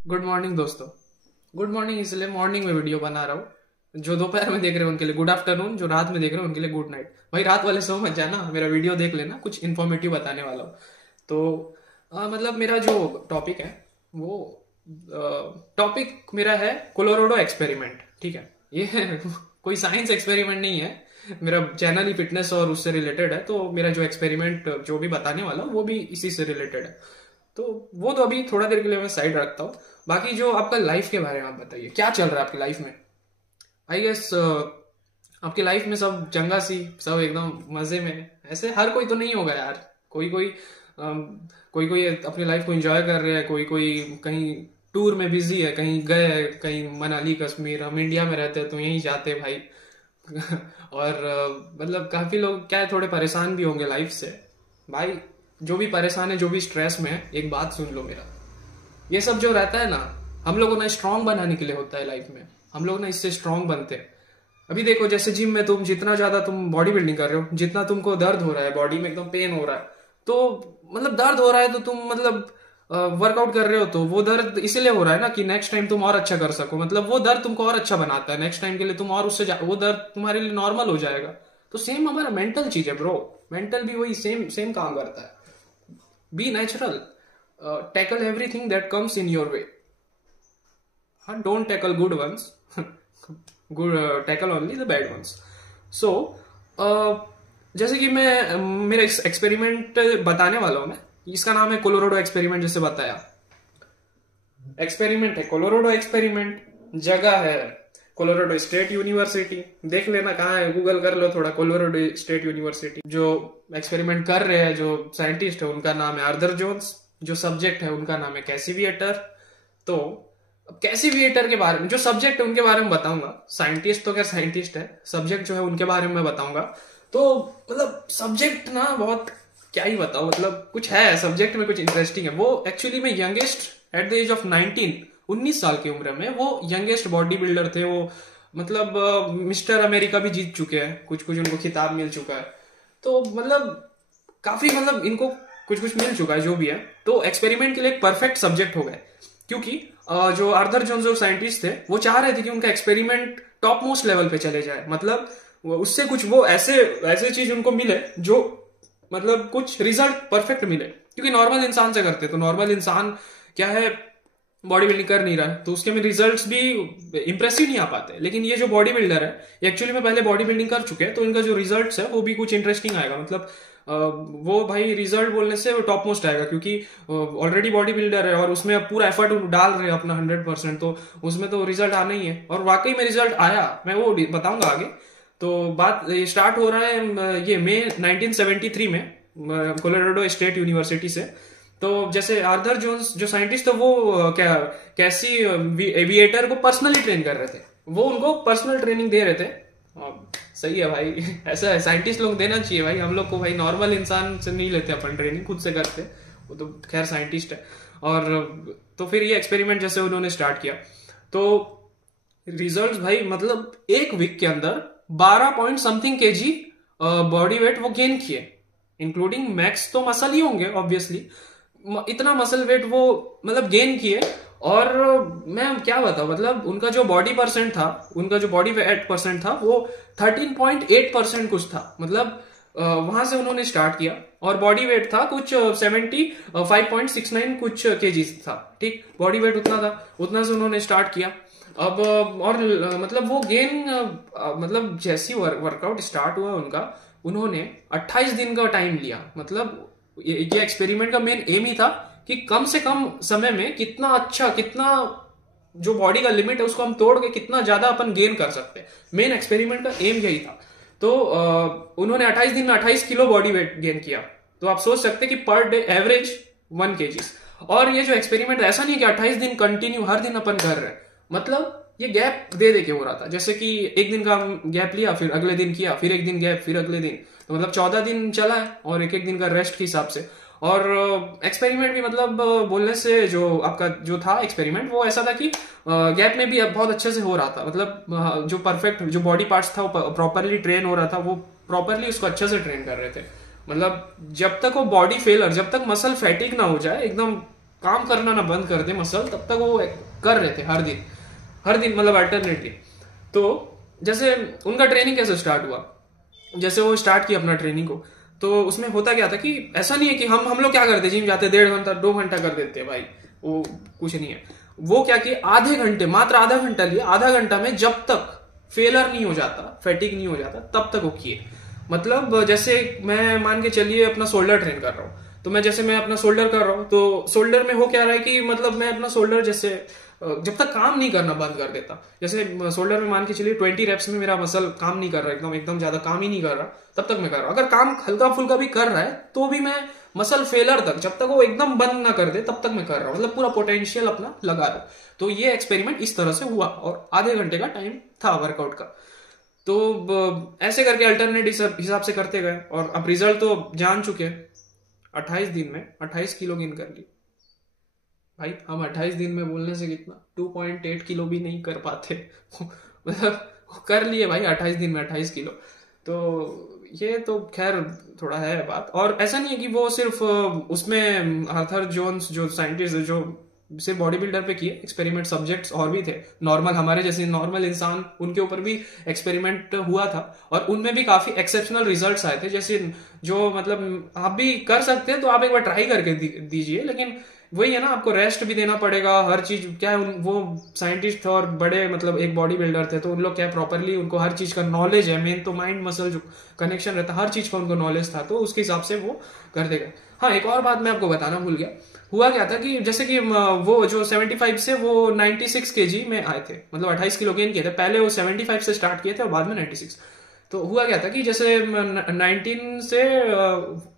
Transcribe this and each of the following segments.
Good morning दोस्तों। Good morning इसलिए morning में वीडियो बना रहा हूँ। जो दोपहर में देख रहे हैं उनके लिए गुड आफ्टरनून, जो रात में देख रहे हैं उनके लिए गुड नाइट। भाई रात वाले सो मत जाना, मेरा वीडियो देख लेना, कुछ इन्फॉर्मेटिव बताने वाला हूँ। तो मतलब मेरा जो टॉपिक है वो टॉपिक मेरा है कोलोराडो एक्सपेरिमेंट। ठीक है, ये कोई साइंस एक्सपेरिमेंट नहीं है। मेरा चैनल ही फिटनेस और उससे रिलेटेड है, तो मेरा जो एक्सपेरिमेंट जो भी बताने वाला हूँ वो भी इसी से रिलेटेड है। तो वो तो अभी थोड़ा देर के लिए मैं साइड रखता हूँ। बाकी जो आपका लाइफ के बारे में आप बताइए, क्या चल रहा है आपकी लाइफ में। आई गेस आपकी लाइफ में सब चंगा सी, सब एकदम मजे में है। ऐसे हर कोई तो नहीं होगा यार। कोई कोई कोई कोई अपनी लाइफ को एंजॉय कर रहे हैं, कोई कोई कहीं टूर में बिजी है, कहीं गए हैं, कहीं मनाली कश्मीर। हम इंडिया में रहते हैं तो यहीं जाते हैं भाई। और मतलब काफी लोग क्या है, थोड़े परेशान भी होंगे लाइफ से। भाई जो भी परेशान है, जो भी स्ट्रेस में है, एक बात सुन लो मेरा। ये सब जो रहता है ना, हम लोगों ने स्ट्रांग बनाने के लिए होता है लाइफ में। हम लोग ना इससे स्ट्रांग बनते हैं। अभी देखो, जैसे जिम में तुम जितना ज्यादा तुम बॉडी बिल्डिंग कर रहे हो, जितना तुमको दर्द हो रहा है, बॉडी में एकदम पेन हो रहा है, तो मतलब दर्द हो रहा है तो तुम मतलब वर्कआउट कर रहे हो, तो वो दर्द इसीलिए हो रहा है ना कि नेक्स्ट टाइम तुम और अच्छा कर सको। मतलब वो दर्द तुमको और अच्छा बनाता है नेक्स्ट टाइम के लिए, तुम और उससे वो दर्द तुम्हारे लिए नॉर्मल हो जाएगा। तो सेम हमारा मेंटल चीज है ब्रो। मेंटल भी वही सेम सेम काम करता है। Be natural, tackle everything that comes in your way. Don't tackle good ones. Good, tackle only the bad ones. So जैसे कि मैं मेरा एक्सपेरिमेंट बताने वाला हूं मैं। इसका नाम है कोलोराडो एक्सपेरिमेंट। जैसे बताया, एक्सपेरिमेंट है कोलोराडो एक्सपेरिमेंट। जगह है कोलोराडो स्टेट यूनिवर्सिटी। देख लेना कहाँ है, गूगल कर लो थोड़ा, कोलोराडो स्टेट यूनिवर्सिटी। जो एक्सपेरिमेंट कर रहे हैं, जो साइंटिस्ट है, उनका नाम है आर्थर जोन्स। जो सब्जेक्ट है उनका नाम है कैसिविएटर। तो कैसिविएटर के बारे में, जो सब्जेक्ट है उनके बारे में बताऊंगा। साइंटिस्ट तो क्या साइंटिस्ट है, सब्जेक्ट जो है उनके बारे में मैं बताऊंगा। तो मतलब सब्जेक्ट ना बहुत क्या ही बताओ, मतलब कुछ है सब्जेक्ट में, कुछ इंटरेस्टिंग है। वो एक्चुअली में youngest at the age of 19 साल की उम्र में वो यंगेस्ट बॉडी बिल्डर थे। वो मतलब मिस्टर अमेरिका भी जीत चुके हैं, कुछ कुछ उनको खिताब मिल चुका है। तो मतलब काफी, मतलब इनको कुछ कुछ मिल चुका है जो भी है। तो एक्सपेरिमेंट के लिए एक परफेक्ट सब्जेक्ट हो गए, क्योंकि जो आर्थर जोन्स जो साइंटिस्ट थे वो चाह रहे थे कि उनका एक्सपेरिमेंट टॉप मोस्ट लेवल पे चले जाए। मतलब उससे कुछ वो ऐसे ऐसे चीज उनको मिले जो मतलब कुछ रिजल्ट परफेक्ट मिले। क्योंकि नॉर्मल इंसान से करते तो नॉर्मल इंसान क्या है, बॉडी बिल्डिंग कर नहीं रहा है, तो उसके में रिजल्ट्स भी इंप्रेसिव नहीं आ पाते। लेकिन ये जो बॉडी बिल्डर है, एक्चुअली में पहले बॉडी बिल्डिंग कर चुके हैं, तो इनका जो रिजल्ट्स है वो भी कुछ इंटरेस्टिंग आएगा। मतलब वो भाई रिजल्ट बोलने से वो टॉप मोस्ट आएगा, क्योंकि ऑलरेडी बॉडी बिल्डर है और उसमें पूरा एफर्ट डाल रहे हैं अपना 100%, तो उसमें तो रिजल्ट आना ही है। और वाकई में रिजल्ट आया, मैं वो बताऊंगा आगे। तो बात ये स्टार्ट हो रहा है ये मई 1973 में कोलोराडो स्टेट यूनिवर्सिटी से। तो जैसे आर्थर जोन्स जो साइंटिस्ट थे, वो क्या कैसी एविएटर को पर्सनली ट्रेन कर रहे थे। वो उनको पर्सनल ट्रेनिंग दे रहे थे। सही है भाई, ऐसा है, साइंटिस्ट लोग देना चाहिए भाई। हम लोग को भाई नॉर्मल इंसान से नहीं लेते अपन ट्रेनिंग, खुद से करते। वो तो खैर साइंटिस्ट है। और तो फिर ये एक्सपेरिमेंट जैसे उन्होंने स्टार्ट किया, तो रिजल्ट्स भाई मतलब एक वीक के अंदर 12 point something KG body weight वो गेन किए, इंक्लूडिंग मैक्स तो मसल ही होंगे ऑब्वियसली। इतना मसल वेट वो मतलब गेन किए। और मैं क्या बताऊं, मतलब उनका जो बॉडी परसेंट था, उनका जो बॉडी वेट परसेंट था वो 13.8% कुछ था। मतलब वहां से उन्होंने स्टार्ट किया। और बॉडी वेट था कुछ 75.69 कुछ केजीज था। ठीक, बॉडी वेट उतना था, उतना से उन्होंने स्टार्ट किया। अब और मतलब वो गेन मतलब जैसी वर्कआउट स्टार्ट हुआ उनका, उन्होंने 28 दिन का टाइम लिया। मतलब ये एक्सपेरिमेंट का मेन एम ही था कि कम से कम समय में कितना अच्छा, कितना जो बॉडी का लिमिट है उसको हम तोड़ के कितना ज्यादा अपन गेन कर सकते हैं। मेन एक्सपेरिमेंट का एम यही था। तो उन्होंने 28 दिन में 28 किलो बॉडी वेट गेन किया। तो आप सोच सकते हैं कि पर डे एवरेज 1 केजीज। और ये जो एक्सपेरिमेंट ऐसा नहीं है कि 28 दिन कंटिन्यू हर दिन अपन कर रहे हैं। मतलब ये गैप दे दे के हो रहा था। जैसे कि एक दिन का गैप लिया, फिर अगले दिन किया, फिर एक दिन गैप, फिर अगले दिन। तो मतलब 14 दिन चला है, और एक एक दिन का रेस्ट के हिसाब से। और एक्सपेरिमेंट भी मतलब बोलने से जो आपका जो था एक्सपेरिमेंट, वो ऐसा था कि गैप में भी बहुत अच्छे से हो रहा था। मतलब जो परफेक्ट जो बॉडी पार्ट्स था वो प्रॉपरली ट्रेन हो रहा था, वो प्रॉपरली उसको अच्छे से ट्रेन कर रहे थे। मतलब जब तक वो बॉडी फेलर, जब तक मसल फैटिक ना हो जाए, एकदम काम करना ना बंद कर दे मसल, तब तक वो कर रहे थे हर दिन मतलब अल्टरनेटली। तो जैसे उनका ट्रेनिंग कैसे स्टार्ट हुआ, जैसे वो स्टार्ट किया अपना ट्रेनिंग को, तो उसमें होता क्या था कि ऐसा नहीं है कि हम लोग क्या करते, जिम जाते 1.5 घंटा 2 घंटा कर देते हैं भाई, वो कुछ नहीं है। वो क्या कि आधे घंटे, मात्र आधा घंटा लिए, आधा घंटा में जब तक फेलर नहीं हो जाता, फैटिक नहीं हो जाता, तब तक वो किए। मतलब जैसे मैं मान के चलिए अपना शोल्डर ट्रेन कर रहा हूँ, तो मैं अपना शोल्डर कर रहा हूँ, तो शोल्डर में हो क्या रहा है कि मतलब मैं अपना शोल्डर जैसे जब तक काम नहीं करना बंद कर देता, जैसे शोल्डर में मान के चलिए 20 रेप्स में मेरा मसल काम नहीं कर रहा, एकदम ज्यादा काम ही नहीं कर रहा, तब तक मैं कर रहा हूँ। अगर काम हल्का फुल्का भी कर रहा है तो भी मैं मसल फेलर तक, जब तक वो एकदम बंद ना कर दे तब तक मैं कर रहा हूँ, मतलब पूरा पोटेंशियल अपना लगा रहा हूँ। तो ये एक्सपेरिमेंट इस तरह से हुआ और आधे घंटे का टाइम था वर्कआउट का। तो ऐसे करके अल्टरनेट हिसाब से करते गए और अब रिजल्ट तो जान चुके हैं। 28 दिन में 28 किलो गेन कर ली भाई। हम 28 दिन में बोलने से कितना 2.8 किलो भी नहीं कर पाते मतलब कर लिए भाई 28 दिन में 28 किलो। तो ये तो खैर थोड़ा है बात। और ऐसा नहीं है कि वो सिर्फ उसमें आर्थर जोन्स जो साइंटिस्ट जो सिर्फ बॉडी बिल्डर पे किए एक्सपेरिमेंट, सब्जेक्ट्स और भी थे नॉर्मल, हमारे जैसे नॉर्मल इंसान, उनके ऊपर भी एक्सपेरिमेंट हुआ था और उनमें भी काफी एक्सेप्शनल रिजल्ट्स आए थे। जैसे जो मतलब आप भी कर सकते हैं तो आप एक बार ट्राई करके दीजिए, लेकिन वही है ना, आपको रेस्ट भी देना पड़ेगा हर चीज। क्या है वो साइंटिस्ट और बड़े मतलब एक बॉडी बिल्डर थे, तो उन लोग क्या प्रॉपरली उनको हर चीज का नॉलेज है, मेन तो माइंड मसल जो कनेक्शन रहता है हर चीज का उनको नॉलेज था, तो उसके हिसाब से वो कर देगा। हाँ, एक और बात मैं आपको बताना भूल गया। हुआ क्या था कि जैसे कि वो जो 75 से वो 96 केजी में आए थे, मतलब 28 किलो गेन किए थे। पहले वो 75 से स्टार्ट किए थे और बाद में 96। तो हुआ क्या था कि जैसे 19 से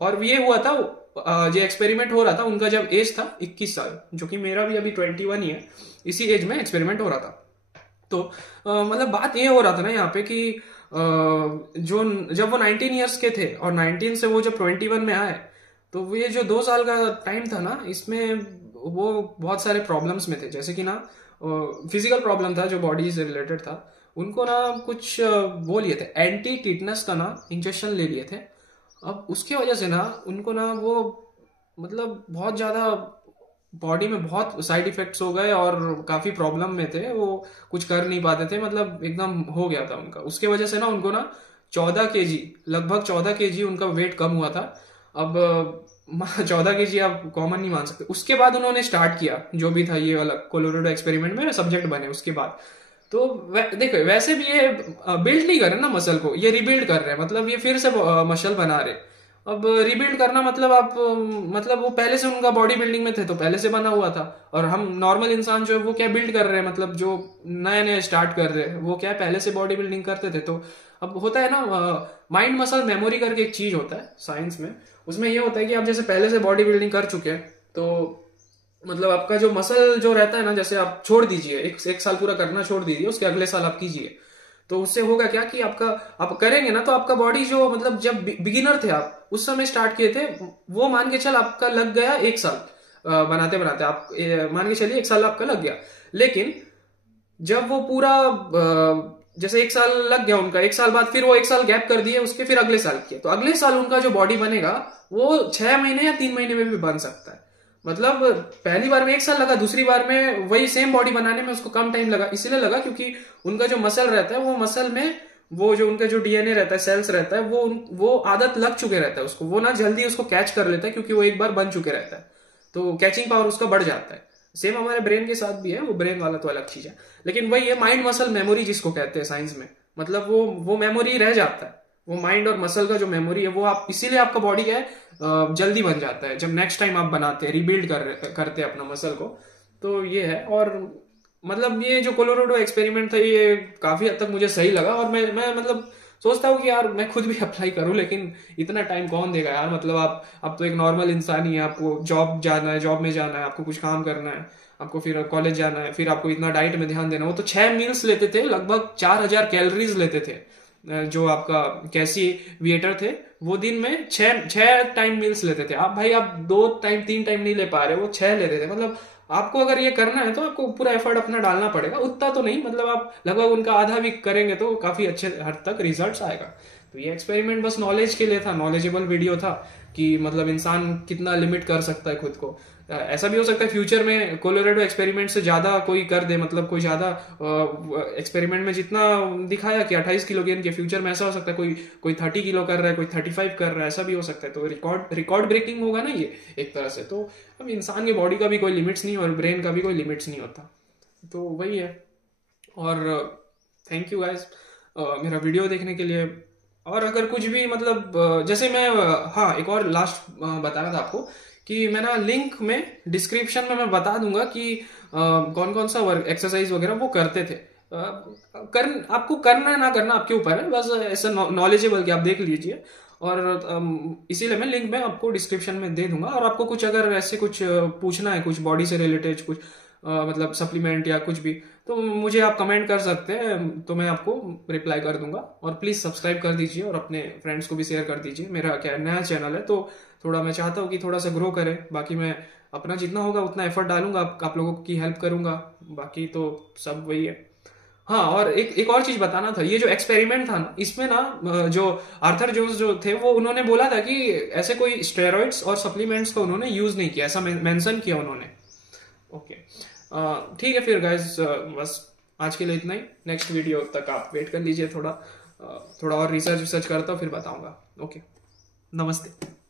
और ये हुआ था जो एक्सपेरिमेंट हो रहा था, उनका जब एज था 21 साल, जो कि मेरा भी अभी 21 ही है, इसी एज में एक्सपेरिमेंट हो रहा था। तो मतलब बात ये हो रहा था ना यहाँ पे कि जो जब वो 19 ईयर्स के थे और 19 से वो जब 21 में आए, तो ये जो 2 साल का टाइम था ना, इसमें वो बहुत सारे प्रॉब्लम्स में थे। जैसे कि ना फिजिकल प्रॉब्लम था जो बॉडी से रिलेटेड था, उनको ना कुछ वो लिए थे, एंटी टिटनस का ना इंजेक्शन ले लिए थे। अब उसकी वजह से ना उनको ना वो मतलब बहुत ज्यादा बॉडी में बहुत साइड इफेक्ट्स हो गए और काफी प्रॉब्लम में थे, वो कुछ कर नहीं पाते थे, मतलब एकदम हो गया था उनका। उसके वजह से ना उनको ना 14 केजी, लगभग 14 केजी उनका वेट कम हुआ था। अब 14 केजी आप कॉमन नहीं मान सकते। उसके बाद उन्होंने स्टार्ट किया जो भी था ये वाला कोलोराडो एक्सपेरिमेंट में सब्जेक्ट बने उसके बाद। तो देखो वैसे भी ये बिल्ड नहीं कर रहे ना मसल को, ये रिबिल्ड कर रहे हैं, मतलब ये फिर से मसल बना रहे। अब रिबिल्ड करना मतलब आप मतलब वो पहले से उनका बॉडी बिल्डिंग में थे तो पहले से बना हुआ था, और हम नॉर्मल इंसान जो है वो क्या बिल्ड कर रहे हैं, मतलब जो नए नए स्टार्ट कर रहे हैं वो क्या पहले से बॉडी बिल्डिंग करते थे। तो अब होता है ना माइंड मसल मेमोरी करके एक चीज होता है साइंस में, उसमें ये होता है कि आप जैसे पहले से बॉडी बिल्डिंग कर चुके हैं, तो मतलब आपका जो मसल जो रहता है ना, जैसे आप छोड़ दीजिए एक साल पूरा करना छोड़ दीजिए, उसके अगले साल आप कीजिए, तो उससे होगा क्या कि आप करेंगे ना तो आपका बॉडी जो मतलब जब बिगिनर थे आप उस समय स्टार्ट किए थे, वो मान के चल आपका लग गया 1 साल बनाते बनाते, आप मान के चलिए 1 साल आपका लग गया। लेकिन जब वो पूरा जैसे 1 साल लग गया उनका, 1 साल बाद फिर वो 1 साल गैप कर दिए, उसके फिर अगले साल किए, तो अगले साल उनका जो बॉडी बनेगा वो 6 महीने या 3 महीने में भी बन सकता है। मतलब पहली बार में 1 साल लगा, दूसरी बार में वही सेम बॉडी बनाने में उसको कम टाइम लगा, इसलिए लगा क्योंकि उनका जो मसल रहता है वो मसल में वो जो उनका जो डीएनए रहता है, सेल्स रहता है, वो आदत लग चुके रहता है उसको, वो ना जल्दी उसको कैच कर लेता है क्योंकि वो एक बार बन चुके रहता है, तो कैचिंग पावर उसका बढ़ जाता है। सेम हमारे ब्रेन के साथ भी है, वो ब्रेन वाला तो अलग चीज है, लेकिन वही है माइंड मसल मेमोरी जिसको कहते हैं साइंस में, मतलब वो मेमोरी रह जाता है, वो माइंड और मसल का जो मेमोरी है वो आप इसीलिए आपका बॉडी है जल्दी बन जाता है जब नेक्स्ट टाइम आप बनाते हैं, रिबिल्ड करते हैं अपना मसल को। तो ये है। और मतलब ये जो कोलोराडो एक्सपेरिमेंट था ये काफी हद तक मुझे सही लगा, और मैं मतलब सोचता हूँ कि यार मैं खुद भी अप्लाई करूँ, लेकिन इतना टाइम कौन देगा यार, मतलब आप तो एक नॉर्मल इंसान ही है, आपको जॉब जाना है, जॉब में जाना है, आपको कुछ काम करना है, आपको फिर कॉलेज जाना है, फिर आपको इतना डाइट में ध्यान देना। वो तो 6 मील्स लेते थे, लगभग 4000 कैलोरीज लेते थे। जो आपका कैसी विएटर थे वो दिन में 6 टाइम मील्स लेते थे। आप भाई आप 2 टाइम 3 टाइम नहीं ले पा रहे, वो 6 लेते थे। मतलब आपको अगर ये करना है तो आपको पूरा एफर्ट अपना डालना पड़ेगा, उतना तो नहीं, मतलब आप लगभग उनका आधा भी करेंगे तो काफी अच्छे हद तक रिजल्ट्स आएगा। तो ये एक्सपेरिमेंट बस नॉलेज के लिए था, नॉलेजेबल वीडियो था कि मतलब इंसान कितना लिमिट कर सकता है खुद को। ऐसा भी हो सकता है फ्यूचर में कोलोरेडो एक्सपेरिमेंट से ज्यादा कोई कर दे, मतलब कोई ज्यादा एक्सपेरिमेंट में जितना दिखाया कि 28 किलो गेन के, फ्यूचर में ऐसा हो सकता है कोई 30 किलो कर रहा है, कोई 35 कर रहा है, ऐसा भी हो सकता है। तो रिकॉर्ड ब्रेकिंग होगा ना ये एक तरह से। तो अब इंसान की बॉडी का भी कोई लिमिट्स नहीं और ब्रेन का भी कोई लिमिट्स नहीं होता, तो वही है। और थैंक यू गाइस मेरा वीडियो देखने के लिए। और अगर कुछ भी मतलब जैसे मैं हाँ एक और लास्ट बताना था आपको कि मैं ना लिंक में डिस्क्रिप्शन में मैं बता दूंगा कि कौन कौन सा वर्क एक्सरसाइज वगैरह वो करते थे। आपको करना है ना करना आपके ऊपर है, बस ऐसा नॉलेजेबल कि आप देख लीजिए। और इसीलिए मैं लिंक में आपको डिस्क्रिप्शन में दे दूंगा। और आपको कुछ अगर ऐसे कुछ पूछना है, कुछ बॉडी से रिलेटेड कुछ मतलब सप्लीमेंट या कुछ भी, तो मुझे आप कमेंट कर सकते हैं, तो मैं आपको रिप्लाई कर दूंगा। और प्लीज सब्सक्राइब कर दीजिए और अपने फ्रेंड्स को भी शेयर कर दीजिए। मेरा क्या नया चैनल है, तो थोड़ा मैं चाहता हूँ कि थोड़ा सा ग्रो करे। बाकी मैं अपना जितना होगा उतना एफर्ट डालूंगा, आप लोगों की हेल्प करूंगा। बाकी तो सब वही है। हाँ, और एक और चीज बताना था, ये जो एक्सपेरिमेंट था ना, इसमें ना जो आर्थर जोन्स जो थे वो उन्होंने बोला था कि ऐसे कोई स्टेरॉइड्स और सप्लीमेंट्स को उन्होंने यूज नहीं किया, ऐसा मेंशन किया उन्होंने। ओके ठीक है फिर गाइस, बस आज के लिए इतना ही। नेक्स्ट वीडियो तक आप वेट कर लीजिए, थोड़ा और रिसर्च करता हूँ फिर बताऊंगा। ओके, नमस्ते।